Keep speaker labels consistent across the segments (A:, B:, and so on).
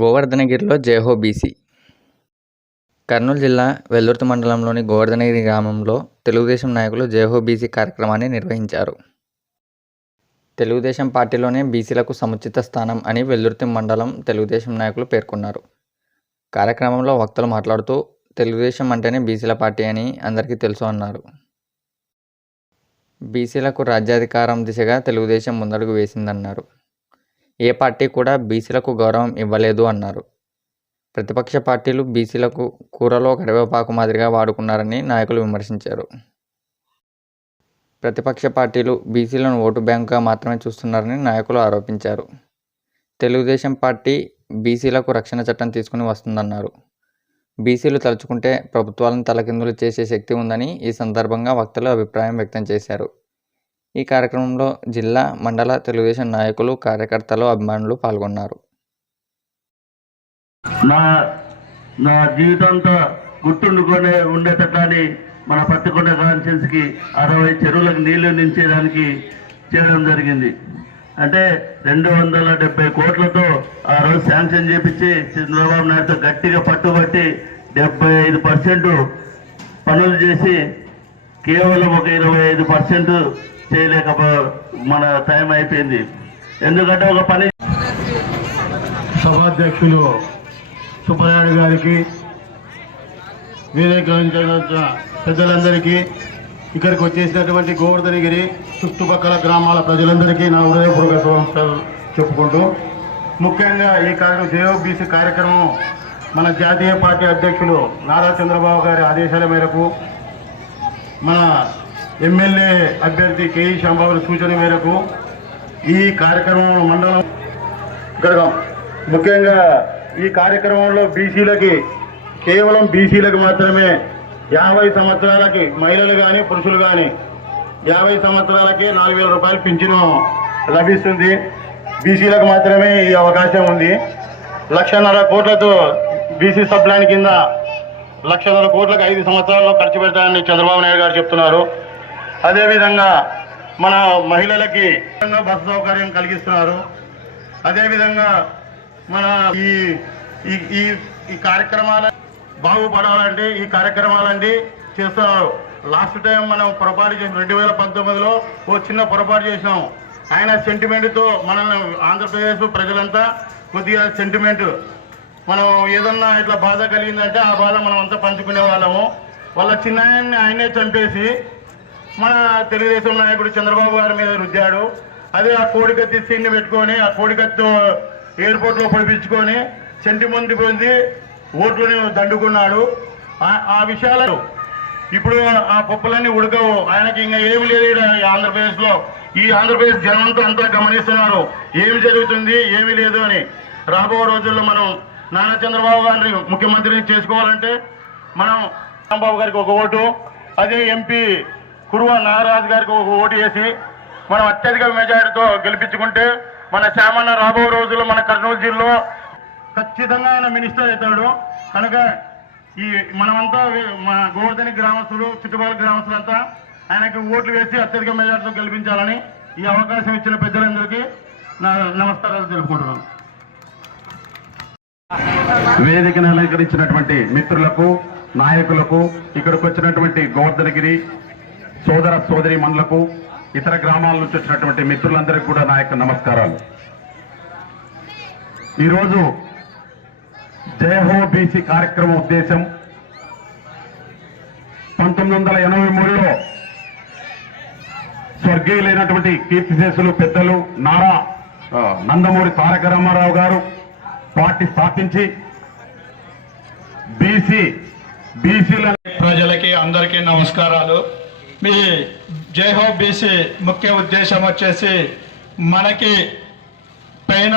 A: గోవర్ధనగిరిలో జయహో BC Kurnool జిల్లా వెల్లుర్తి మండలంలోని గోవర్ధనగిరి గ్రామంలో తెలుగుదేశం నాయకులు జయహో బీసీ కార్యక్రమాన్ని నిర్వహించారు. తెలుగుదేశం పార్టీలోనే బీసీలకు సముచిత స్థానం అని వెల్లుర్తి మండలం తెలుగుదేశం నాయకులు పేర్కొన్నారు. కార్యక్రమంలో వక్తలు మాట్లాడుతూ తెలుగుదేశం అంటేనే బీసీల పార్టీ అని అందరికీ తెలుసు అన్నారు. బీసీలకు రాజ్యాధికారం దిశగా తెలుగుదేశం ముందడుగు వేసిందన్నారు. ఏ పార్టీ కూడా బీసీలకు గౌరవం ఇవ్వలేదు అన్నారు. ప్రతిపక్ష పార్టీలు బీసీలకు కూరలో కరివేపాకు మాదిరిగా వాడుకున్నారని నాయకులు విమర్శించారు. ప్రతిపక్ష పార్టీలు బీసీలను ఓటు బ్యాంకుగా మాత్రమే చూస్తున్నారని నాయకులు ఆరోపించారు. తెలుగుదేశం పార్టీ బీసీలకు రక్షణ చట్టం తీసుకుని వస్తుందన్నారు. బీసీలు తలుచుకుంటే ప్రభుత్వాలను తలకిందులు చేసే శక్తి ఉందని ఈ సందర్భంగా వక్తలు అభిప్రాయం వ్యక్తం చేశారు. ఈ కార్యక్రమంలో జిల్లా మండల తెలుగుదేశం నాయకులు కార్యకర్తలు అభిమానులు పాల్గొన్నారు.
B: నా నా జీవితంతో గుర్తుండుకొని ఉండేటట్లని మన పత్తికొండ కాన్షియన్స్కి అరవై చెరువులకు నీళ్ళు నించేదానికి చేయడం జరిగింది. అంటే రెండు వందల డెబ్బై కోట్లతో ఆ రోజు శాంక్షన్ చేపించి చంద్రబాబు నాయుడుతో గట్టిగా పట్టుబట్టి డెబ్బై ఐదు పర్సెంట్ పనులు చేసి కేవలం ఒక ఇరవై ఐదు పర్సెంట్ చేయలేక మన టైం అయిపోయింది. ఎందుకంటే ఒక పని
C: సభాధ్యక్షులు సుబ్బనాయుడు గారికి వేదిక పెద్దలందరికీ ఇక్కడికి వచ్చేసినటువంటి గోవర్ధనగిరి చుట్టుపక్కల గ్రామాల ప్రజలందరికీ నా హృదయపూర్వక శుభాకాంక్షలు చెప్పుకుంటూ ముఖ్యంగా ఈ కార్యక్రమం జేఓబీసీ కార్యక్రమం మన జాతీయ పార్టీ అధ్యక్షులు నారా చంద్రబాబు గారి ఆదేశాల మేరకు మన ఎమ్మెల్యే అభ్యర్థి కేఈ శాంబాబు సూచన మేరకు ఈ కార్యక్రమం మండలం గడగం. ముఖ్యంగా ఈ కార్యక్రమంలో బీసీలకి కేవలం బీసీలకు మాత్రమే యాభై సంవత్సరాలకి మహిళలు కానీ పురుషులు కానీ యాభై సంవత్సరాలకి నాలుగు వేల రూపాయలు పింఛను లభిస్తుంది. బీసీలకు మాత్రమే ఈ అవకాశం ఉంది. లక్షన్నర కోట్లతో బీసీ సప్లాన్ కింద లక్షన్నర కోట్లకు ఐదు సంవత్సరాల్లో ఖర్చు పెడతానని చంద్రబాబు నాయుడు గారు చెప్తున్నారు. అదేవిధంగా మన మహిళలకి బస్సు సౌకర్యం కలిగిస్తున్నారు. అదేవిధంగా మన ఈ ఈ ఈ కార్యక్రమాల బాగుపడాలంటే ఈ కార్యక్రమాలన్నీ చేస్తున్నారు. లాస్ట్ టైం మనం పొరపాటు చేసిన రెండు వేల పంతొమ్మిదిలో ఓ చిన్న పొరపాటు చేసినాం. ఆయన సెంటిమెంట్తో మనల్ని ఆంధ్రప్రదేశ్ ప్రజలంతా కొద్దిగా సెంటిమెంట్. మనం ఏదన్నా ఇట్లా బాధ కలిగిందంటే ఆ బాధ మనం అంతా పంచుకునే వాళ్ళము. వాళ్ళ చిన్న ఆయన్ని ఆయనే చంపేసి మన తెలుగుదేశం నాయకుడు చంద్రబాబు గారి మీద రుద్దాడు. అదే ఆ కోడికత్తి సీన్ని పెట్టుకొని ఆ కోడికత్తితో ఎయిర్పోర్ట్లో పొడిపించుకొని సెంటిమెంట్ పొంది ఓట్లని దండుకున్నాడు. ఆ- విషయాలు ఇప్పుడు ఆ పప్పులన్నీ ఉడకవు. ఆయనకి ఇంకా ఏమి లేదు ఈ ఆంధ్రప్రదేశ్లో. ఈ ఆంధ్రప్రదేశ్ జనంతో అంతా గమనిస్తున్నారు. ఏమి జరుగుతుంది ఏమి లేదు అని. రాబో రోజుల్లో మనం నారా చంద్రబాబు గారిని ముఖ్యమంత్రిని చేసుకోవాలంటే మనం చంద్రబాబు గారికి ఒక ఓటు అదే ఎంపీ కురువ నాగరాజు గారికి ఒక ఓటు వేసి మనం అత్యధిక మెజారిటీతో గెలిపించుకుంటే మన శ్యామన్న రాబో రోజుల్లో మన కర్నూలు జిల్లాలో ఖచ్చితంగా ఆయన మినిస్టర్ అవుతాడు. కనుక ఈ మనమంతా మన గోవర్ధని గ్రామస్తులు చుట్టుపక్కల గ్రామస్తులంతా ఆయనకి ఓట్లు వేసి అత్యధిక మెజార్టీతో గెలిపించాలని ఈ అవకాశం ఇచ్చిన పెద్దలందరికీ నా నమస్కారాలు తెలుపుకుంటున్నాను.
D: వేదికను అలంకరించినటువంటి మిత్రులకు నాయకులకు ఇక్కడికి వచ్చినటువంటి గోవర్ధనగిరి సోదర సోదరి మనులకు ఇతర గ్రామాల నుంచి వచ్చినటువంటి మిత్రులందరికీ కూడా నా యొక్క నమస్కారాలు. ఈరోజు జయహో బీసీ కార్యక్రమం ఉద్దేశం పంతొమ్మిది వందల ఎనభై మూడులో స్వర్గీయులైనటువంటి కీర్తిశేషులు పెద్దలు నారా ఆ, నందమూరి తారక రామారావు గారు పార్టీ స్థాపించి బీసీ బీసీల
E: ప్రజలకి అందరికీ నమస్కారాలు. మీ జైహో బీసీ ముఖ్య ఉద్దేశం వచ్చేసి మనకి పైన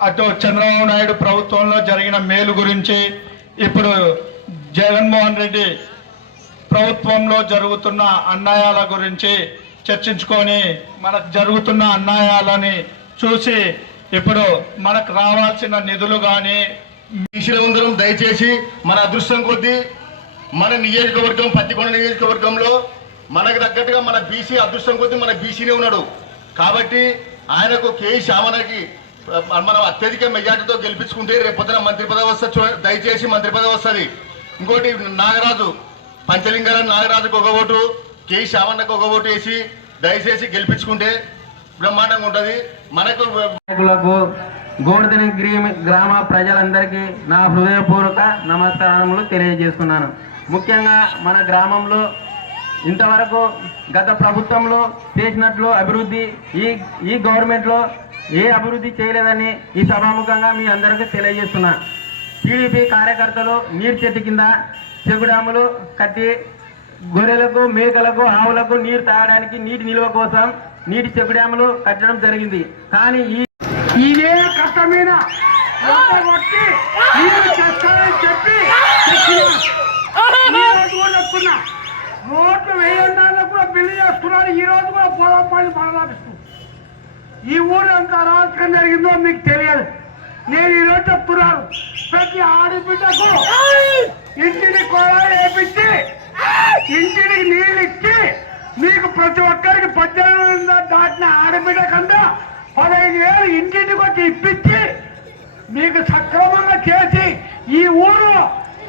E: అటు చంద్రబాబు నాయుడు ప్రభుత్వంలో జరిగిన మేలు గురించి ఇప్పుడు జగన్మోహన్ రెడ్డి ప్రభుత్వంలో జరుగుతున్న అన్యాయాల గురించి చర్చించుకొని మనకు జరుగుతున్న అన్యాయాలని చూసి ఇప్పుడు మనకు రావాల్సిన నిధులు కానీ
C: బీసీలందరం దయచేసి మన అదృష్టం కొద్దీ మన నియోజకవర్గం పత్తికొండ నియోజకవర్గంలో మనకు తగ్గట్టుగా మన బీసీ అదృష్టం కొద్దీ మన బీసీనే ఉన్నాడు. కాబట్టి ఆయనకు కే. శ్యామనకి
F: మనం అత్యధిక మెజార్టీతో గెలిపించుకుంటే రేపొద్దున మంత్రి పదవి వస్తుంది దయచేసి మంత్రి పదవి వస్తుంది. ఇంకోటి నాగరాజు పంచలింగారావు నాగరాజుకు ఒక ఓటు కే. శావన్నకు ఒక ఓటు వేసి దయచేసి గెలిపించుకుంటే బ్రహ్మాండంగా ఉంటుంది. మనకు
G: నాయకులకు గ్రామ ప్రజలందరికీ నా హృదయపూర్వక నమస్కారములు తెలియజేస్తున్నాను. ముఖ్యంగా మన గ్రామంలో ఇంతవరకు గత ప్రభుత్వంలో చేసినట్లు అభివృద్ధి ఈ ఈ గవర్నమెంట్లో ఏ అభివృద్ధి చేయలేదని ఈ సభాముఖంగా మీ అందరికీ తెలియజేస్తున్నా. టీడీపీ కార్యకర్తలు నీరు చెట్టు కింద చెగుడాములు కట్టి గొర్రెలకు మేకలకు ఆవులకు నీరు తాగడానికి నీటి నిల్వ కోసం నీటి చెక్ డ్యాములు కట్టడం జరిగింది. కానీ ఈ
H: ఇదే కష్టమైన చెప్పి నోట్లు వేయడానికి కూడా బిల్లు చేస్తున్నారు. ఈ రోజు కూడా పోదాపల్లి బలలాపిస్తుంది ఈ ఊరు ఎంత అరాచకం జరిగిందో మీకు తెలియదు. నేను ఈ రోజు చెప్తున్నాను. ప్రతి ఆడబిడ్డకు ఇంటిని కూడా వేపించి ఇంటిని నీళ్ళు ఇచ్చి మీకు ప్రతి ఒక్కరికి పద్దెనిమిది దాటిన ఆడబిడ్డ కన్నా పదహైదు వేలు ఇంటింటికి వచ్చి ఇప్పించి మీకు సక్రమంగా చేసి ఈ ఊరు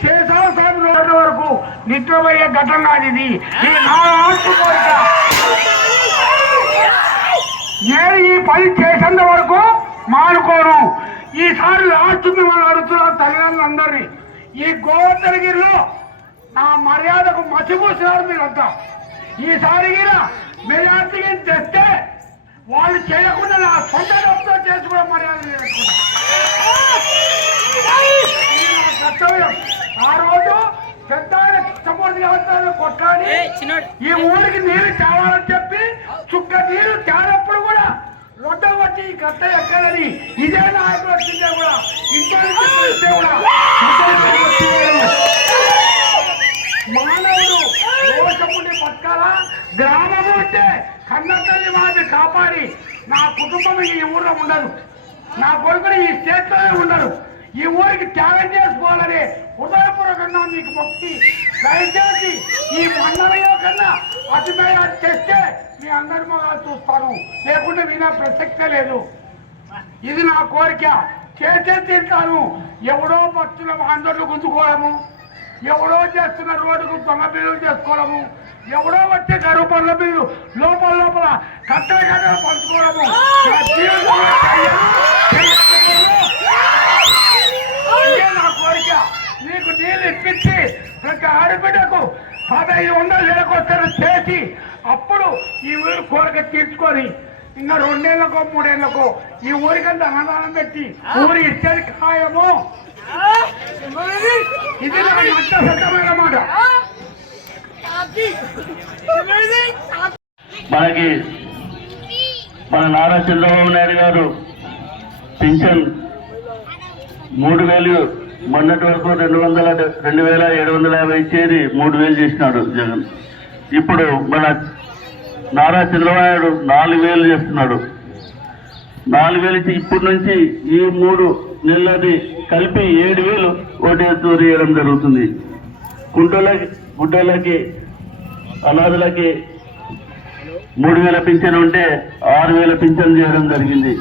H: చేసాల సాగు రోడ్డు వరకు. నిద్రపోయే ఘటన కాదు ఇది. నా నేను ఈ పని చేసేంత వరకు మానుకోను. ఈసారి లాస్ట్ మిమ్మల్ని అడుగుతున్నా తల్లిదండ్రులందరినీ. ఈ గోవర్ధనగిరిలో నా మర్యాదకు మసిపూసినారు మీరంతా. ఈసారి గిన మెజార్టీని తెస్తే వాళ్ళు చేయకుండా నా సొంత డబ్బుతో చేసుకునే మర్యాద నేను కర్తవ్యం. ఆ రోజు పెద్ద ఆయన సమూర్తి కొట్లాడి ఈ ఊరికి నీళ్ళు కావాలని చెప్పి చుక్క నీళ్ళు తేనప్పుడు కూడా రొడ్డ వచ్చి ఈ కట్ట ఎక్కడని ఇదే నాయకులు వచ్చిందే కూడా ఇంటర్వ్యూ కూడా. మానవుడు పట్టాల గ్రామము అంటే కన్నతల్లి వారిని కాపాడి నా కుటుంబం ఈ ఊర్లో ఉండదు. నా కొడుకుని ఈ స్టేట్లోనే ఉండరు. ఈ ఊరికి త్యాగం చేసుకోవాలని హృదయపూర్వకంగా మీకు మొక్కి దయచేసి ఈ మండలంలో కన్నా అతిమేయ చేస్తే మీ అందరి మొగాలు చూస్తాను. లేకుంటే వినే ప్రసక్తే లేదు. ఇది నా కోరిక. చేసే తింటాను ఎవడో భక్తుల అందరిలో గుంజుకోవడము. ఎవడో చేస్తున్న రోడ్డుకు దొంగ బిల్లులు చేసుకోవడము. ఎవడో వచ్చే గరువు పనుల బిల్లు లోపల లోపల కట్టెల కట్టెలు పంచుకోవడము నా జీవితంలో చెయ్యను, చెయ్యకపోను. ఇదే నా కోరిక నీకు నీళ్ళు ఇప్పించి ఆడబిడ్డకు పదహైదు వందలు లేకొస్తారు చేసి అప్పుడు ఈ ఊరు కోరిక తీర్చుకొని ఇంకా రెండేళ్ళకో మూడేళ్ళకో ఈ ఊరికంతా అన్నదానం పెట్టి ఊరి ఇచ్చేది ఖాయము. ఇది సత్యమైన మాట.
B: మనకి మన నారా చంద్రబాబు నాయుడు గారు పింఛన్ మూడు వేలు మొన్నటి వరకు రెండు వందల రెండు వేల ఏడు వందల యాభై ఇచ్చేది మూడు వేలు చేసినాడు జగన్. ఇప్పుడు మన నారా చంద్రబాబు నాలుగు వేలు చేస్తున్నాడు. నాలుగు వేలు ఇచ్చి ఇప్పటి నుంచి ఈ మూడు నెలలది కలిపి ఏడు వేలు ఓటేస్తూ వేయడం జరుగుతుంది. కుంటోళ్ళకి గుడ్డోళ్ళకి అనాథులకి మూడు వేల పింఛన్ ఉంటే ఆరు వేల పింఛన్ చేయడం జరిగింది.